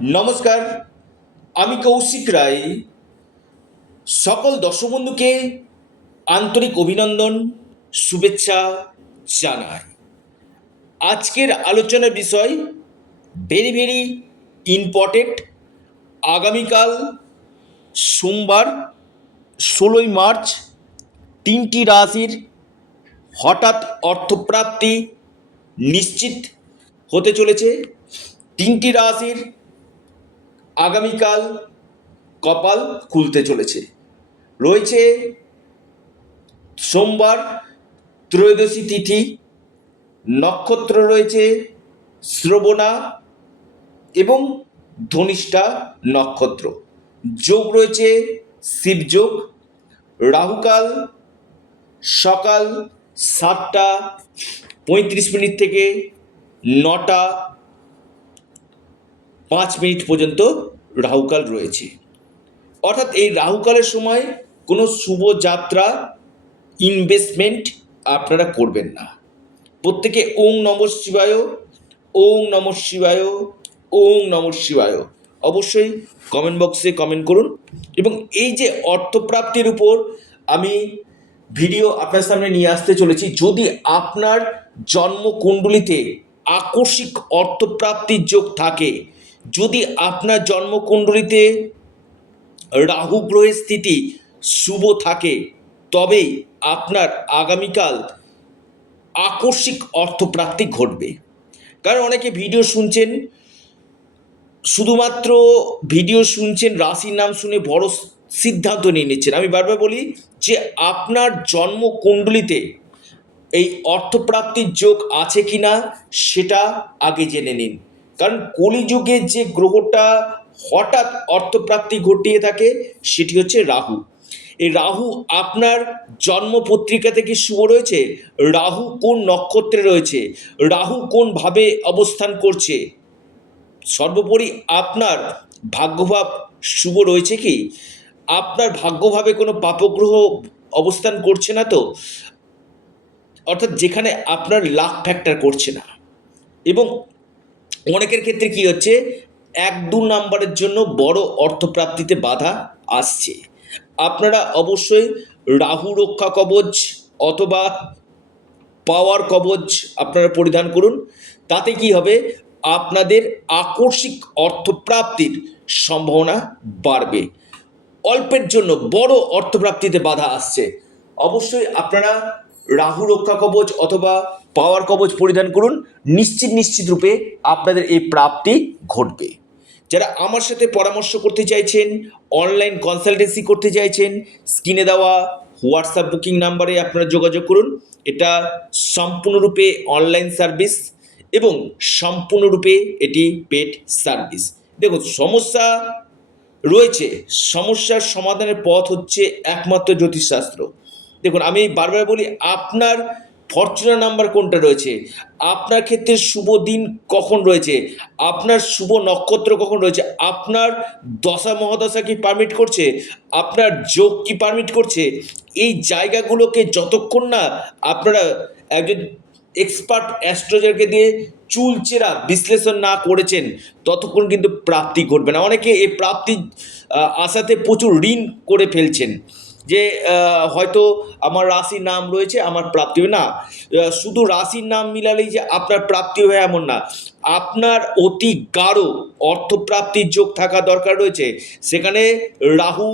নমস্কার, আমি কৌশিক রায়। সকল দর্শক বন্ধুকে আন্তরিক অভিনন্দন, শুভেচ্ছা জানাই। আজকের আলোচনার বিষয় ভেরি ভেরি ইম্পর্টেন্ট। আগামীকাল সোমবার 16ই মার্চ তিনটি রাশির হঠাৎ অর্থপ্রাপ্তি নিশ্চিত হতে চলেছে। তিনটি রাশির আগামীকাল কপাল খুলতে চলেছে। রয়েছে সোমবার ত্রয়োদশী তিথি, নক্ষত্র রয়েছে শ্রবণা এবং ধনিষ্ঠা নক্ষত্র, যোগ রয়েছে শিবযোগ। রাহুকাল সকাল 7টা 35 মিনিট থেকে 9টা 5 মিনিট পর্যন্ত রাহুকাল রয়েছে। অর্থাৎ এই রাহুকালের সময় কোনো শুভ যাত্রা ইনভেস্টমেন্ট আপনারা করবেন না। প্রত্যেকে ওং নমঃ শিবায়, ওং নমঃ শিবায়, ওং নমঃ শিবায় অবশ্যই কমেন্ট বক্সে কমেন্ট করুন। এবং এই যে অর্থপ্রাপ্তির উপর আমি ভিডিও আপনার সামনে নিয়ে আসতে চলেছি, যদি আপনার জন্মকুণ্ডলিতে আকস্মিক অর্থপ্রাপ্তির যোগ থাকে, যদি আপনার জন্মকুণ্ডলিতে রাহু গ্রহের স্থিতি শুভ থাকে, তবেই আপনার আগামীকাল আকস্মিক অর্থপ্রাপ্তি ঘটবে। কারণ অনেকে ভিডিও শুনছেন, শুধুমাত্র ভিডিও শুনছেন, রাশির নাম শুনে বড় সিদ্ধান্ত নিয়ে নিচ্ছেন। আমি বারবার বলি যে আপনার জন্মকুণ্ডলিতে এই অর্থপ্রাপ্তির যোগ আছে কি না সেটা আগে জেনে নিন। কারণ কলিযুগে যে গ্রহটা হঠাৎ অর্থপ্রাপ্তি ঘটিয়ে থাকে সেটি হচ্ছে রাহু। এই রাহু আপনার জন্মপত্রিকা থেকে শুভ রয়েছে, রাহু কোন নক্ষত্রে রয়েছে, রাহু কোনভাবে অবস্থান করছে, সর্বোপরি আপনার ভাগ্যভাব শুভ রয়েছে কি, আপনার ভাগ্যভাবে কোনো পাপগ্রহ অবস্থান করছে না তো, অর্থাৎ যেখানে আপনার লাক ফ্যাক্টর করছে না। এবং অনেকের ক্ষেত্রে কি হচ্ছে, 1-2 নাম্বারের জন্য বড় অর্থপ্রাপ্তিতে বাধা আসছে। আপনারা অবশ্যই রাহু রক্ষা কবচ অথবা পাওয়ার কবচ আপনারা পরিধান করুন। তাতে কি হবে, আপনাদের আকস্মিক অর্থপ্রাপ্তির সম্ভাবনা বাড়বে। অল্পের জন্য বড় অর্থপ্রাপ্তিতে বাধা আসছে, অবশ্যই আপনারা রাহু রক্ষা কবচ অথবা পাওয়ার কবচ পরিধান করুন। নিশ্চিত রূপে আপনাদের এই প্রাপ্তি ঘটবে। যারা আমার সাথে পরামর্শ করতে চাইছেন, অনলাইন কনসালটেন্সি করতে চাইছেন, স্ক্রিনে দেওয়া হোয়াটসঅ্যাপ বুকিং নাম্বারে আপনারা যোগাযোগ করুন। এটা সম্পূর্ণরূপে অনলাইন সার্ভিস এবং সম্পূর্ণরূপে এটি পেড সার্ভিস। দেখুন, সমস্যা রয়েছে, সমস্যার সমাধানের পথ হচ্ছে একমাত্র জ্যোতিষশাস্ত্র। দেখুন, আমি বারবার বলি, আপনার ফরচুনার নাম্বার কোনটা রয়েছে, আপনার ক্ষেত্রে শুভ দিন কখন রয়েছে, আপনার শুভ নক্ষত্র কখন রয়েছে, আপনার দশা মহাদশা কি পারমিট করছে, আপনার যোগ কি পারমিট করছে, এই জায়গাগুলোকে যতক্ষণ না আপনারা একজন এক্সপার্ট অ্যাস্ট্রোলজারকে দিয়ে চুলচেরা বিশ্লেষণ না করেছেন, ততক্ষণ কিন্তু প্রাপ্তি ঘটবে না। অনেকে এই প্রাপ্তি আশাতে প্রচুর ঋণ করে ফেলছেন, যে হয়তো আমার রাশির নাম রয়েছে, আমার প্রাপ্তি হবে না। শুধু রাশির নাম মিলালেই যে আপনার প্রাপ্তি হবে এমন না, আপনার অতি গাঢ় অর্থপ্রাপ্তির যোগ থাকা দরকার রয়েছে। সেখানে রাহু,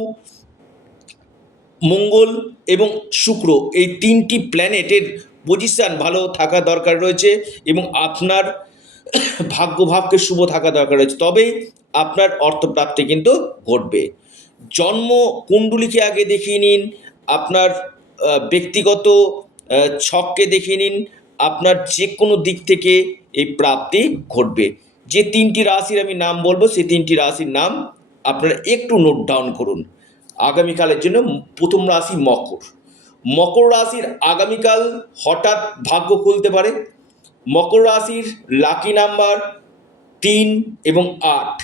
মঙ্গল এবং শুক্র, এই তিনটি প্ল্যানেটের পজিশান ভালো থাকা দরকার রয়েছে এবং আপনার ভাগ্যভাবকে শুভ থাকা দরকার রয়েছে, তবেই আপনার অর্থপ্রাপ্তি কিন্তু ঘটবে। জন্ম কুণ্ডলিকে আগে দেখিয়ে নিন, আপনার ব্যক্তিগত ছককে দেখিয়ে নিন, আপনার যে কোনো দিক থেকে এই প্রাপ্তি ঘটবে। যে তিনটি রাশির আমি নাম বলবো, সেই তিনটি রাশির নাম আপনারা একটু নোট ডাউন করুন। আগামীকালের জন্য প্রথম রাশি মকর। মকর রাশির আগামীকাল হঠাৎ ভাগ্য খুলতে পারে। মকর রাশির লাকি নাম্বার 3 এবং 8।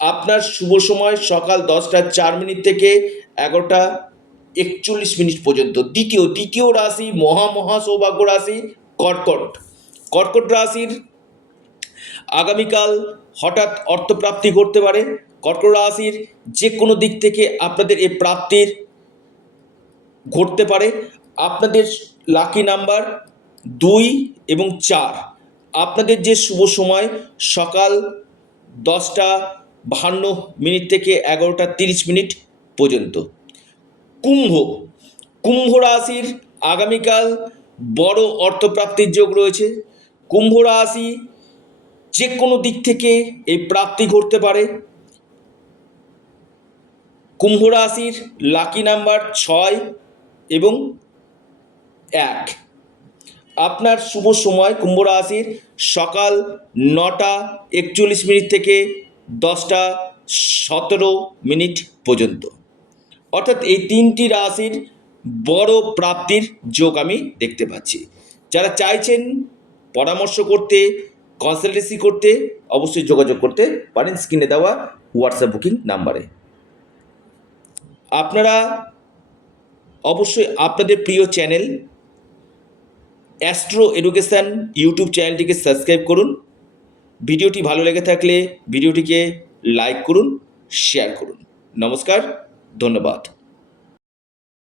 আপনার শুভ সময় সকাল 10টা 4 মিনিট থেকে 11টা 41 মিনিট পর্যন্ত। দ্বিতীয় রাশি মহা সৌভাগ্য রাশি কর্কট। কর্কট রাশির আগামীকাল হঠাৎ অর্থপ্রাপ্তি ঘটতে পারে। কর্কট রাশির যে কোনো দিক থেকে আপনাদের এই প্রাপ্তির ঘটতে পারে। আপনাদের লাকি নাম্বার 2 এবং 4। আপনাদের যে শুভ সময় সকাল 10:52 থেকে 11:30 পর্যন্ত। কুম্ভ রাশির আগামীকাল বড় অর্থপ্রাপ্তির যোগ রয়েছে। কুম্ভ রাশি যে কোনো দিক থেকে এই প্রাপ্তি ঘটতে পারে। কুম্ভ রাশির লাকি নাম্বার 6 এবং 1। আপনার শুভ সময় কুম্ভ রাশির সকাল 9:41 থেকে 10:17 পর্যন্ত। অর্থাৎ এই 3টি রাশির বড় প্রাপ্তির যোগ আমি দেখতে পাচ্ছি। যারা চাইছেন পরামর্শ করতে, কনসালটেন্সি করতে, অবশ্যই যোগাযোগ করতে পারেন স্ক্রিনে দেওয়া হোয়াটসঅ্যাপ বুকিং নাম্বারে। আপনারা অবশ্যই আপনাদের প্রিয় চ্যানেল অ্যাস্ট্রো এডুকেশান ইউটিউব চ্যানেলটিকে সাবস্ক্রাইব করুন। ভিডিওটি ভালো লেগে থাকলে ভিডিওটিকে লাইক করুন, শেয়ার করুন। নমস্কার, ধন্যবাদ।